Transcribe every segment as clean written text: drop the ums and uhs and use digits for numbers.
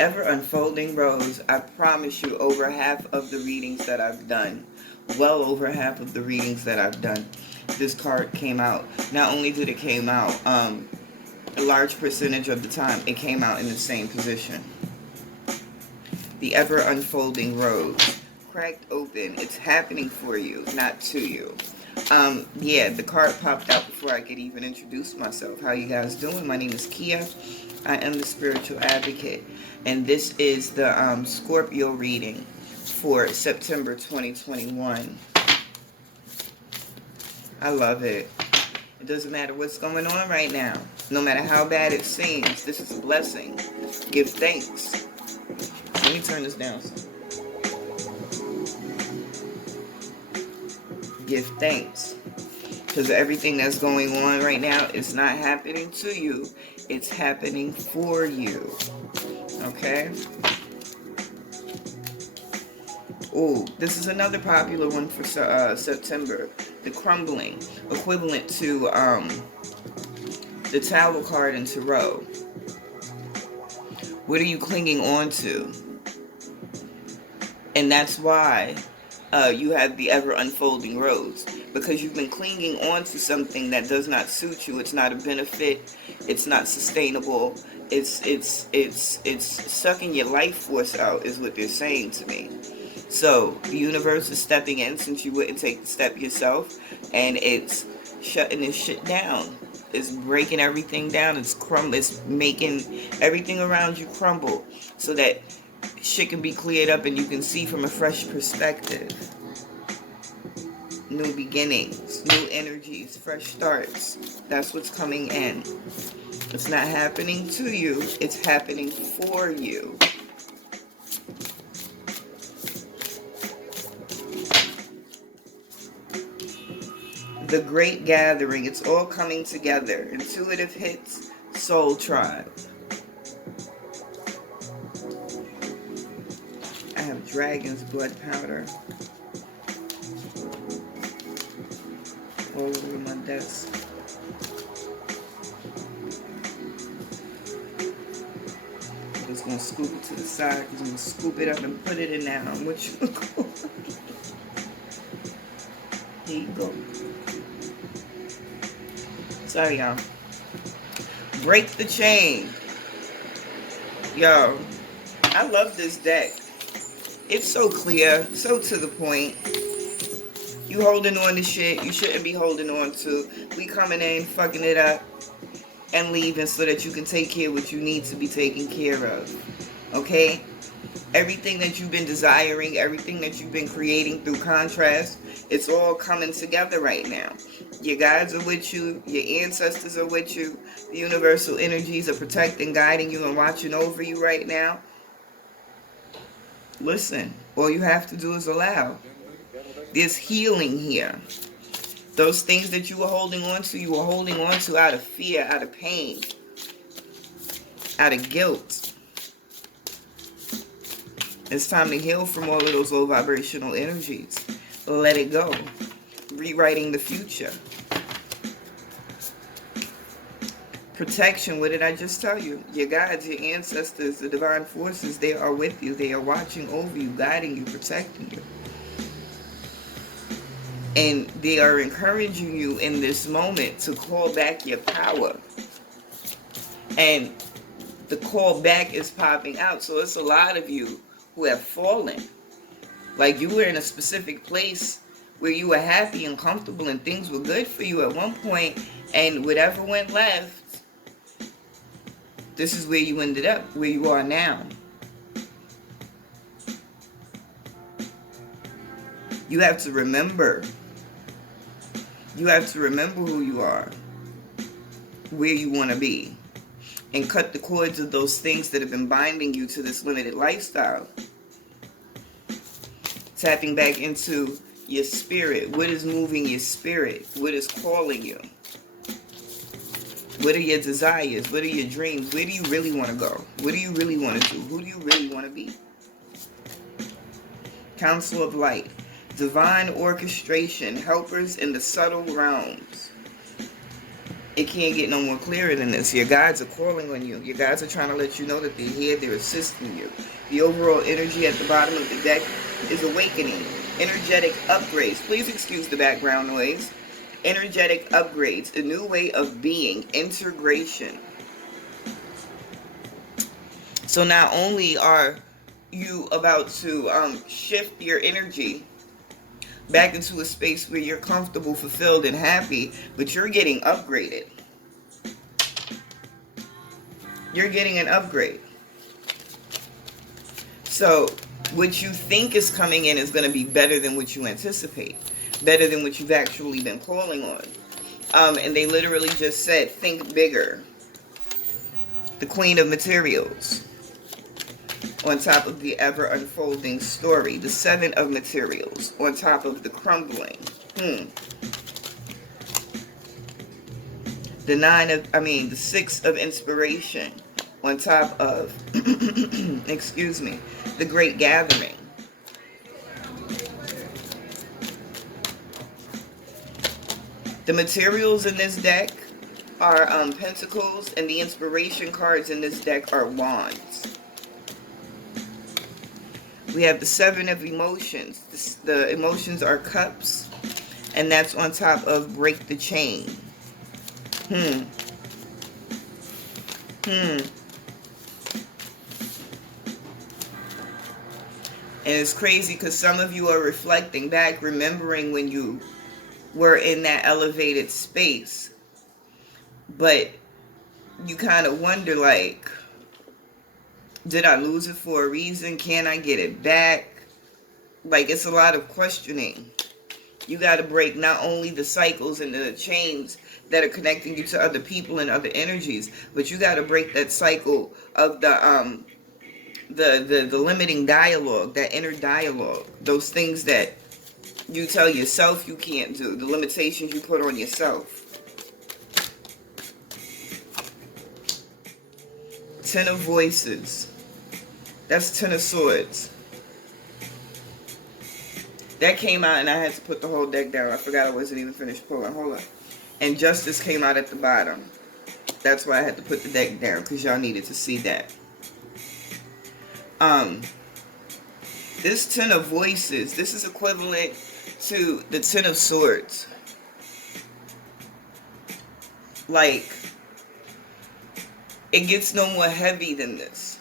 ever unfolding rose, I promise you, over half of the readings that I've done, well over half of the readings that I've done, this card came out. Not only did it came out, a large percentage of the time, it came out in the same position. The ever unfolding rose, cracked open. It's happening for you, not to you. Yeah, the card popped out before I could even introduce myself. How you guys doing? My name is Kia. I am the spiritual advocate, and this is the Scorpio reading for September 2021. I love it. It doesn't matter what's going on right now. No matter how bad it seems, this is a blessing. Give thanks. Let me turn this down. Give thanks. Because everything that's going on right now is not happening to you. It's happening for you. Okay? Oh, this is another popular one for September. The crumbling, equivalent to the Tower card in Tarot. What are you clinging on to? And that's why you have the ever unfolding rose, because you've been clinging on to something that does not suit you. It's not a benefit. It's not sustainable. It's sucking your life force out, is what they're saying to me. So the universe is stepping in, since you wouldn't take the step yourself, and it's shutting this shit down. It's breaking everything down. It's making everything around you crumble, so that shit can be cleared up and you can see from a fresh perspective. New beginnings, new energies, fresh starts. That's what's coming in. It's not happening to you. It's happening for you. The Great Gathering. It's all coming together. Intuitive hits, Soul Tribe. I have Dragon's Blood Powder all over my desk. I'm just going to scoop it to the side, because I'm going to scoop it up and put it in now. What you call it? Here you go. Sorry, y'all. Break the chain. Yo, I love this deck. It's so clear, so to the point. You holding on to shit you shouldn't be holding on to. We coming in, fucking it up, and leaving so that you can take care of what you need to be taken care of. Okay? Everything that you've been desiring, everything that you've been creating through contrast, it's all coming together right now. Your guides are with you. Your ancestors are with you. The universal energies are protecting, guiding you, and watching over you right now. Listen, all you have to do is allow. There's healing here. Those things that you were holding on to, you were holding on to out of fear, out of pain, out of guilt. It's time to heal from all of those low vibrational energies. Let it go. Rewriting the future. Protection, what did I just tell you? Your guides, your ancestors, the divine forces, they are with you. They are watching over you, guiding you, protecting you. And they are encouraging you in this moment to call back your power. And the call back is popping out. So it's a lot of you who have fallen. Like you were in a specific place where you were happy and comfortable and things were good for you at one point, and whatever went left, this is where you ended up, where you are now. You have to remember. You have to remember who you are, where you want to be, and cut the cords of those things that have been binding you to this limited lifestyle. Tapping back into your spirit. What is moving your spirit? What is calling you? What are your desires? What are your dreams? Where do you really want to go? What do you really want to do? Who do you really want to be? Council of Light. Divine orchestration. Helpers in the subtle realms. It can't get no more clearer than this. Your guides are calling on you. Your guides are trying to let you know that they're here. They're assisting you. The overall energy at the bottom of the deck is awakening. Energetic upgrades. Please excuse the background noise. Energetic upgrades. A new way of being. Integration. So not only are you about to shift your energy back into a space where you're comfortable, fulfilled, and happy, but you're getting upgraded. You're getting an upgrade. So what you think is coming in is going to be better than what you anticipate, better than what you've actually been calling on. And they literally just said, think bigger. The Queen of Materials. On top of the ever unfolding story. The Seven of Materials. On top of the crumbling. The Six of Inspiration. On top of, excuse me, the Great Gathering. The materials in this deck are Pentacles, and the inspiration cards in this deck are Wands. We have the Seven of Emotions. The emotions are Cups, and that's on top of Break the Chain. And it's crazy because some of you are reflecting back, remembering when you were in that elevated space. But you kind of wonder, like, did I lose it for a reason? Can I get it back? Like, it's a lot of questioning. You got to break not only the cycles and the chains that are connecting you to other people and other energies, but you got to break that cycle of the limiting dialogue, that inner dialogue, those things that you tell yourself you can't do, the limitations you put on yourself. Ten of Voices. That's Ten of Swords. That came out and I had to put the whole deck down. I forgot I wasn't even finished pulling. Hold on. And Justice came out at the bottom. That's why I had to put the deck down, because y'all needed to see that. This Ten of Voices, this is equivalent to the Ten of Swords. Like, it gets no more heavy than this.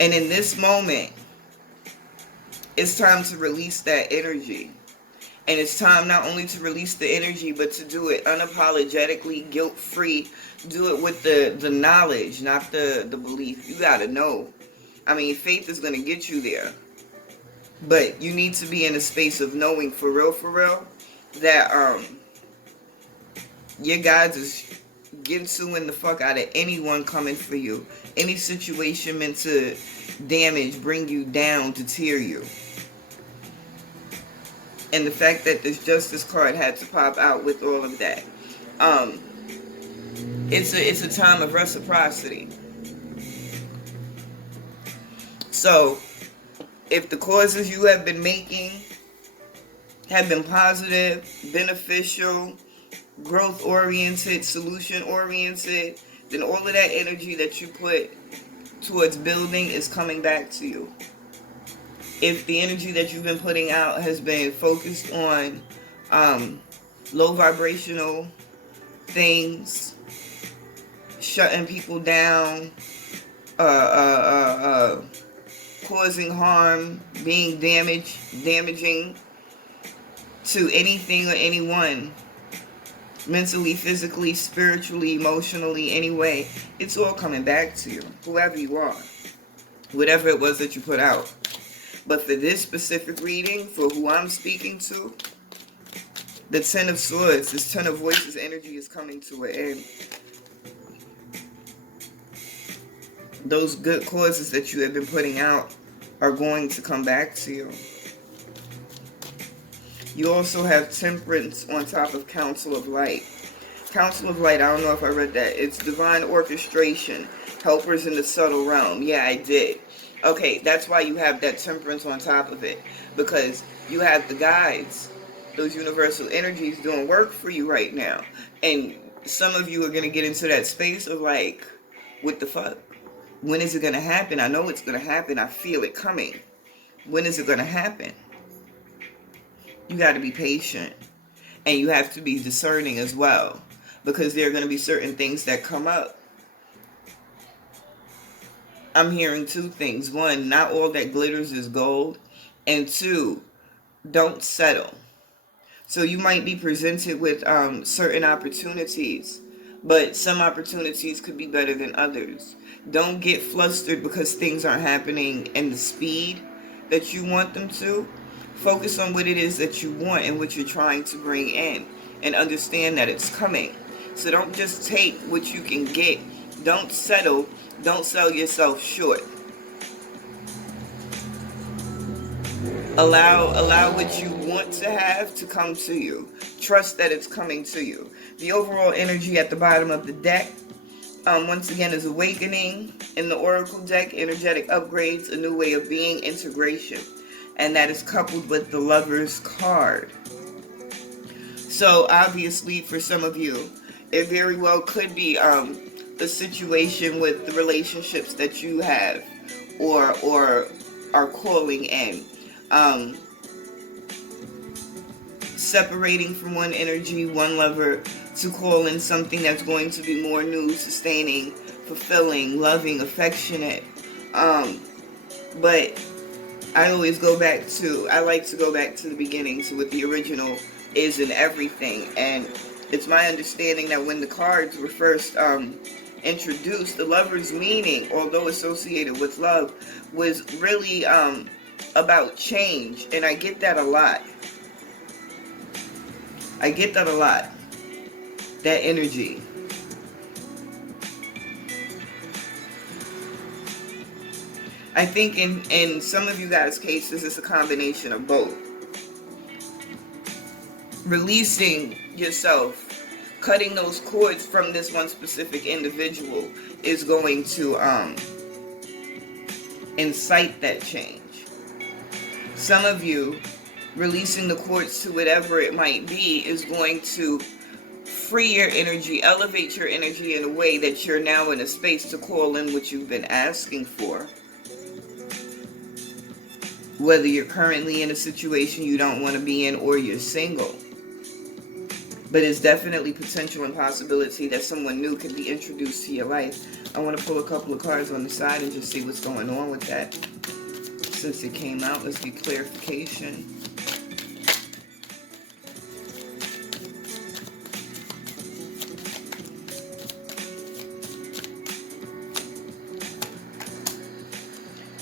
And in this moment, it's time to release that energy. And it's time not only to release the energy, but to do it unapologetically, guilt-free. Do it with the knowledge, not the belief. You got to know. I mean, faith is going to get you there. But you need to be in a space of knowing for real, that your guides is getting the fuck out of anyone coming for you. Any situation meant to damage, bring you down, to tear you. And the fact that this Justice card had to pop out with all of that. It's a time of reciprocity. So, if the causes you have been making have been positive, beneficial, growth-oriented, solution-oriented, then all of that energy that you put towards building is coming back to you. If the energy that you've been putting out has been focused on low vibrational things, shutting people down, causing harm, being damaging to anything or anyone, mentally, physically, spiritually, emotionally, anyway, it's all coming back to you, whoever you are, whatever it was that you put out. But for this specific reading, for who I'm speaking to, the Ten of Swords, this Ten of Voices energy is coming to an end. Those good causes that you have been putting out are going to come back to you. You also have Temperance on top of Council of Light. Council of Light, I don't know if I read that. It's divine orchestration, helpers in the subtle realm. Yeah, I did. Okay, that's why you have that Temperance on top of it. Because you have the guides, those universal energies doing work for you right now. And some of you are going to get into that space of like, what the fuck? When is it going to happen? I know it's going to happen. I feel it coming. When is it going to happen? You got to be patient. And you have to be discerning as well. Because there are going to be certain things that come up. I'm hearing two things. One, not all that glitters is gold. And two, don't settle. So you might be presented with certain opportunities, but some opportunities could be better than others. Don't get flustered because things aren't happening in the speed that you want them to. Focus on what it is that you want and what you're trying to bring in, and understand that it's coming. So don't just take what you can get. Don't settle. Don't sell yourself short. Allow what you want to have to come to you. Trust that it's coming to you. The overall energy at the bottom of the deck, once again, is awakening. In the Oracle deck, energetic upgrades, a new way of being, integration. And that is coupled with the Lover's card. So obviously for some of you, it very well could be a situation with the relationships that you have or are calling in. Separating from one energy, one lover, to call in something that's going to be more new, sustaining, fulfilling, loving, affectionate. But I always I like to go back to the beginning, to what the original is in everything. And it's my understanding that when the cards were first introduced, the lover's meaning, although associated with love, was really about change. And I get that a lot. That energy. I think in some of you guys' cases, it's a combination of both. Releasing yourself, cutting those cords from this one specific individual is going to incite that change. Some of you, releasing the cords to whatever it might be, is going to free your energy, elevate your energy in a way that you're now in a space to call in what you've been asking for. Whether you're currently in a situation you don't want to be in or you're single. But it's definitely potential and possibility that someone new can be introduced to your life. I want to pull a couple of cards on the side and just see what's going on with that. Since it came out, let's get clarification.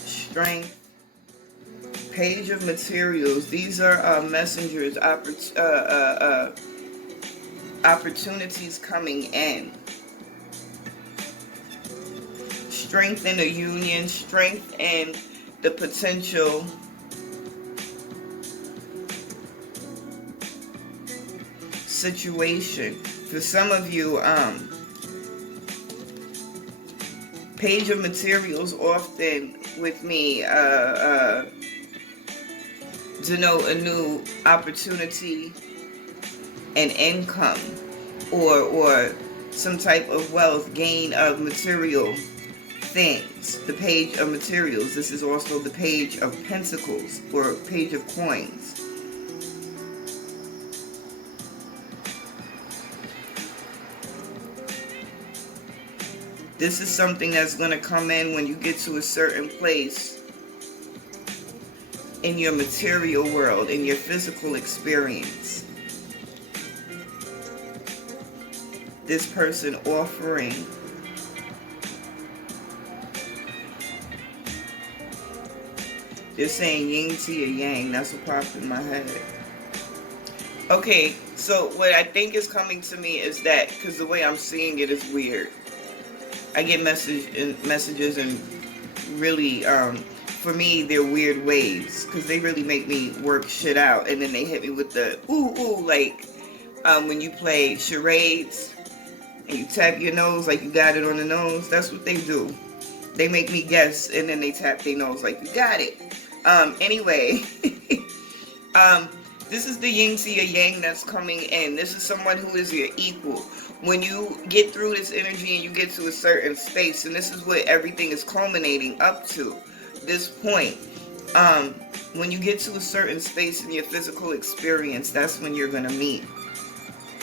Strength. Page of materials. These are messengers, opportunities coming in. Strength in a union, strength in the potential situation. For some of you, page of materials often with me denote a new opportunity and income, or some type of wealth, gain of material things. The page of materials. This is also the page of pentacles, or page of coins. This is something that's going to come in when you get to a certain place in your material world, in your physical experience. This person offering they're saying yin to your yang. That's what popped in my head. Okay, so what I think is coming to me is that, because the way I'm seeing it is weird. I get messages and really, for me, they're weird waves, because they really make me work shit out, and then they hit me with the ooh, like when you play charades and you tap your nose like you got it on the nose. That's what they do. They make me guess, and then they tap their nose like you got it. Anyway, This is the yin to your yang that's coming in. This is someone who is your equal. When you get through this energy and you get to a certain space, and this is what everything is culminating up to this point. When you get to a certain space in your physical experience, that's when you're going to meet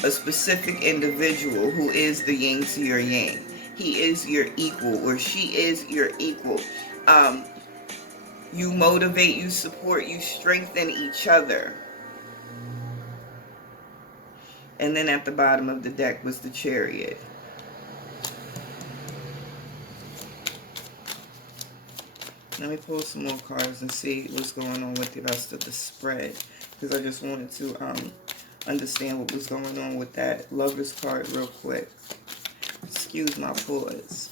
a specific individual who is the yin to your yang. He is your equal, or she is your equal. You motivate, you support, you strengthen each other. And then at the bottom of the deck was the Chariot. Let me pull some more cards and see what's going on with the rest of the spread, because I just wanted to understand what was going on with that Lover's card real quick. Excuse my pause.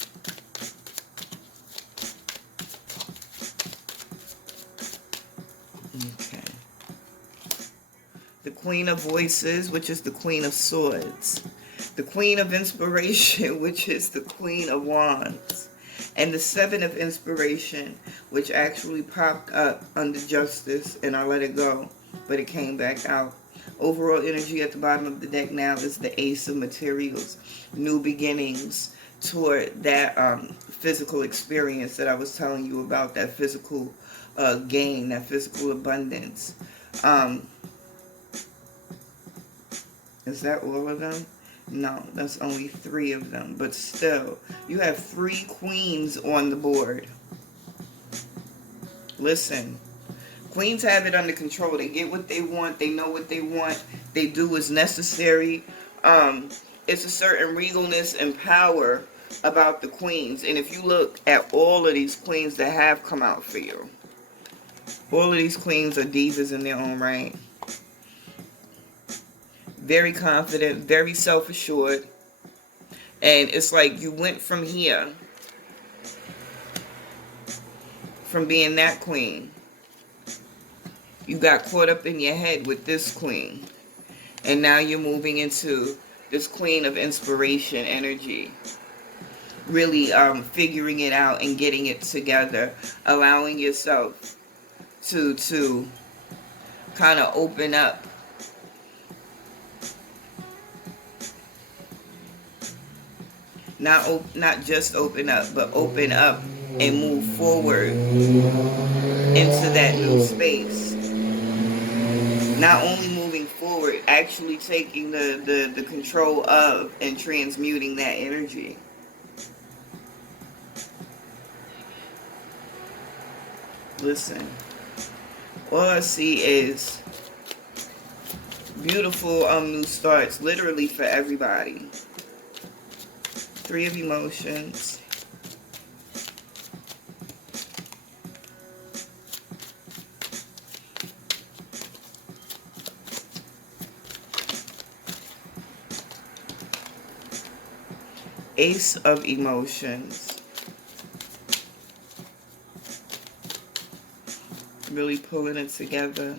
Okay. The Queen of Voices, which is the Queen of Swords. The Queen of Inspiration, which is the Queen of Wands. And the Seven of Inspiration, which actually popped up under Justice, and I let it go, but it came back out. Overall energy at the bottom of the deck now is the Ace of Materials. New beginnings toward that physical experience that I was telling you about, that physical gain, that physical abundance. Is that all of them? No, that's only 3 of them. But still, you have 3 queens on the board. Listen, queens have it under control. They get what they want. They know what they want. They do what's necessary. It's a certain regalness and power about the queens. And if you look at all of these queens that have come out for you, all of these queens are divas in their own right. Very confident, very self-assured. And it's like you went from here, from being that queen. You got caught up in your head with this queen. And now you're moving into this Queen of Inspiration energy. Really figuring it out and getting it together. Allowing yourself to kind of open up. Not just open up, but open up and move forward into that new space. Not only moving forward, actually taking the control of and transmuting that energy. Listen, all I see is beautiful new starts, literally for everybody. 3 of Emotions. Ace of Emotions. Really pulling it together,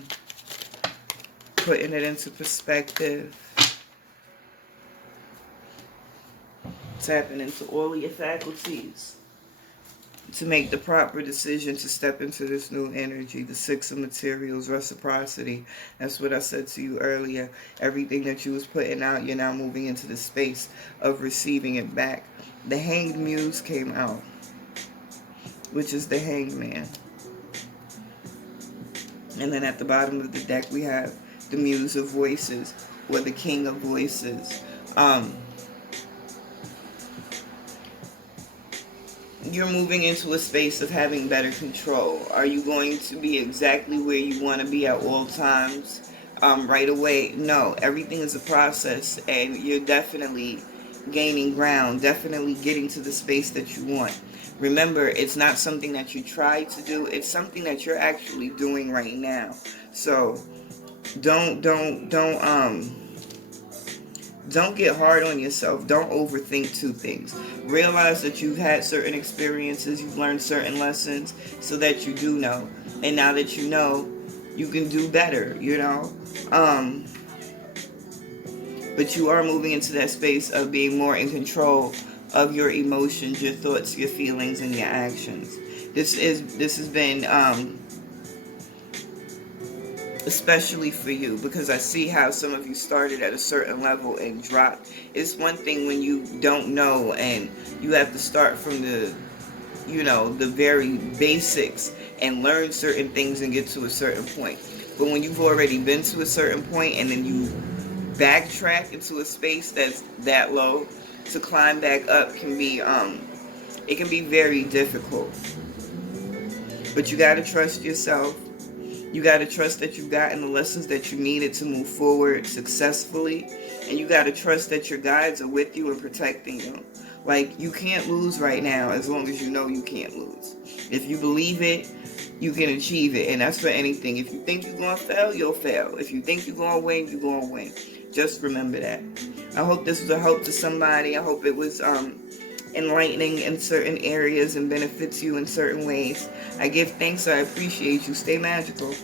putting it into perspective. Tapping into all of your faculties to make the proper decision to step into this new energy. The 6 of Materials, reciprocity. That's what I said to you earlier. Everything that you was putting out, you're now moving into the space of receiving it back. The Hanged Muse came out, which is the Hanged Man. And then at the bottom of the deck we have the Muse of Voices, or the King of Voices. You're moving into a space of having better control. Are you going to be exactly where you want to be at all times right away? No, everything is a process, and you're definitely gaining ground, definitely getting to the space that you want. Remember, it's not something that you try to do, it's something that you're actually doing right now. So don't get hard on yourself. Don't overthink 2 things. Realize that you've had certain experiences, you've learned certain lessons, so that you do know. And now that you know, you can do better, you know. But you are moving into that space of being more in control of your emotions, your thoughts, your feelings, and your actions. This has been especially for you, because I see how some of you started at a certain level and dropped. It's one thing when you don't know and you have to start from the, the very basics and learn certain things and get to a certain point. But when you've already been to a certain point and then you backtrack into a space that's that low, to climb back up can be it can be very difficult. But you got to trust yourself. You got to trust that you've gotten the lessons that you needed to move forward successfully. And you got to trust that your guides are with you and protecting you. Like, you can't lose right now as long as you know you can't lose. If you believe it, you can achieve it. And that's for anything. If you think you're going to fail, you'll fail. If you think you're going to win, you're going to win. Just remember that. I hope this was a help to somebody. I hope it was enlightening in certain areas and benefits you in certain ways. I give thanks. I appreciate you. Stay magical.